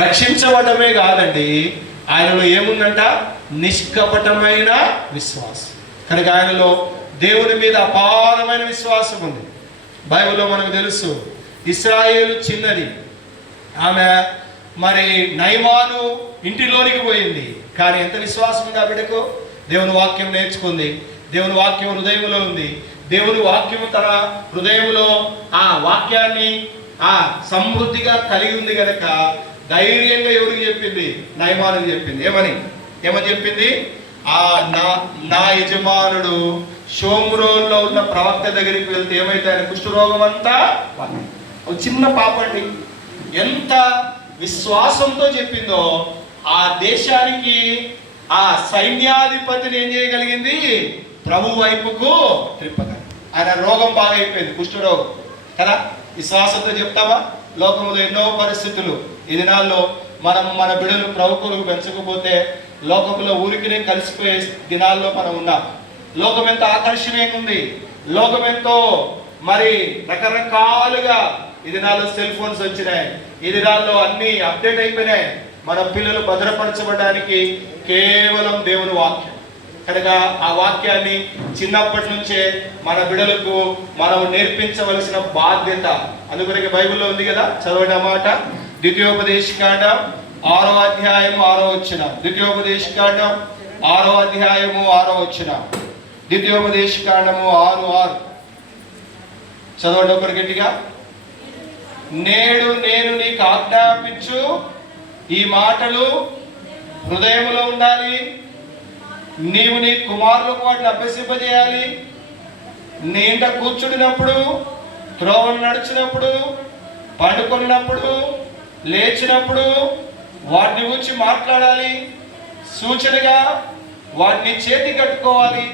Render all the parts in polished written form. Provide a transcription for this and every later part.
రక్షించబడమే కాదండి, ఆయనలో ఏముందంట? నిష్కపటమైన విశ్వాసం. కనుక ఆయనలో దేవుని మీద అపారమైన విశ్వాసం ఉంది. బైబిల్లో మనకు తెలుసు, ఇశ్రాయేలు చిన్నది, ఆమె మరి నయమాను ఇంటిలోనికి పోయింది, కానీ ఎంత విశ్వాసం ఉంది ఆ బిడ్డకు? దేవుని వాక్యం నేర్చుకుంది, దేవుని వాక్యం హృదయంలో ఉంది, దేవుని వాక్యము తన హృదయంలో ఆ వాక్యాన్ని సమృద్ధిగా కలిగి ఉంది కనుక ధైర్యంగా ఎవరికి చెప్పింది? నయమానుకి చెప్పింది. ఏమని చెప్పింది? నా యజమానుడు షోమ్రోన్లో ఉన్న ప్రవక్త దగ్గరికి వెళ్తే ఏమైతే ఆయన కుష్ఠరోగం అంతా, చిన్న పాపండి, ఎంత విశ్వాసంతో చెప్పిందో ఆ దేశానికి ఆ సైన్యాధిపతిని ఏం చేయగలిగింది? ప్రభు వైపుకు త్రిప్పగలిగింది. ఆయన రోగం బాగా అయిపోయింది, కుష్ఠరోగం కదా. విశ్వాసంతో చెప్తామా? లోకంలో ఎన్నో పరిస్థితులు ఈ దినాల్లో మన బిడ్డలు ప్రభువులకు పెంచకపోతే లోకంలో ఊరికినే కలిసిపోయే దినాల్లో మనం ఉన్నాం. లోకం ఎంతో ఆకర్షణీయంగా ఉంది, లోకం ఎంతో మరి రకరకాలుగా ఈ దినాల్లో సెల్ ఫోన్స్ వచ్చినాయి, ఈ దినాల్లో అన్ని అప్డేట్ అయిపోయినాయి. మన పిల్లలు భద్రపరచబడడానికి కేవలం దేవుని వాక్యం కనుక ఆ వాక్యాన్ని చిన్నప్పటి నుంచే మన బిడ్డలకు మనం నేర్పించవలసిన బాధ్యత. అందుకొరకు బైబిల్లో ఉంది కదా, చదవడం మాట. ద్వితీయోపదేశకాండం 6వ అధ్యాయము 6వ వచనం. ద్వితీయోపదేశకాండం 6వ అధ్యాయము 6వ వచనం. ద్వితీయోపదేశకాండము 6:6 చదవండి ఒకరు గట్టిగా. నేడు నేను నీకు ఆజ్ఞాపించు ఈ మాటలు హృదయంలో ఉండాలి, నీవు నీ కుమారులకు వాటిని అభ్యసింపజేయాలి. నీ ఇంట కూర్చుడినప్పుడు, త్రోవను నడిచినప్పుడు, పండుకొనినప్పుడు, లేచినప్పుడు వాటిని గురించి మాట్లాడాలి. సూచనగా వాటిని చేతి కట్టుకోవాలి.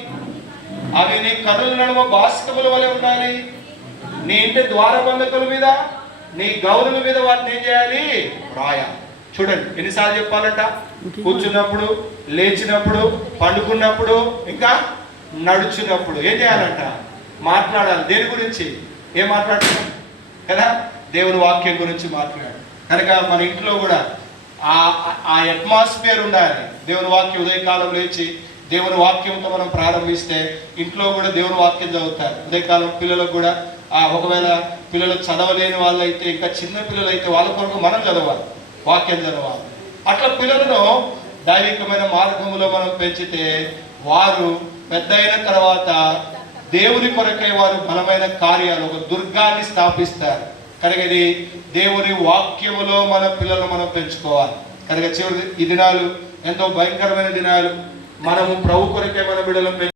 అవి నీ కనుల నడుమ బాస్కముల వలె ఉండాలి. నీ ఇంటి ద్వారబంధకుల మీద, నీ గౌరుల మీద వాటిని ఏం చేయాలి? రాయాలి. చూడండి ఎన్నిసార్లు చెప్పాలంట? కూర్చున్నప్పుడు, లేచినప్పుడు, పండుకున్నప్పుడు, ఇంకా నడుచున్నప్పుడు ఏం చేయాలంట? మాట్లాడాలి. దేని గురించి? ఏం మాట్లాడుతున్నాం కదా? దేవుని వాక్యం గురించి మాట్లాడాలి. కనుక మన ఇంట్లో కూడా ఆ అట్మాస్ఫియర్ ఉండాలి. దేవుని వాక్యం ఉదయకాలం లేచి దేవుని వాక్యంతో మనం ప్రారంభిస్తే ఇంట్లో కూడా దేవుని వాక్యం చదువుతారు. ఉదయకాలం పిల్లలకు కూడా ఒకవేళ పిల్లలు చదవలేని వాళ్ళైతే, ఇంకా చిన్న పిల్లలు అయితే వాళ్ళ కొరకు మనం చదవాలి, వాక్యం చదవాలి. అట్లా పిల్లలను దైవికమైన మార్గంలో మనం పెంచితే వారు పెద్ద అయిన తర్వాత దేవుని కొరకై వారు బలమైన కార్యాలు, ఒక దుర్గాన్ని స్థాపిస్తారు. కనుక ఇది దేవుని వాక్యములో మన పిల్లలను మనం పెంచుకోవాలి. కనుక చివరి ఈ దినాలు ఎంతో భయంకరమైన దినాలు. మనము ప్రభు కొరకే మన బిడ్డలను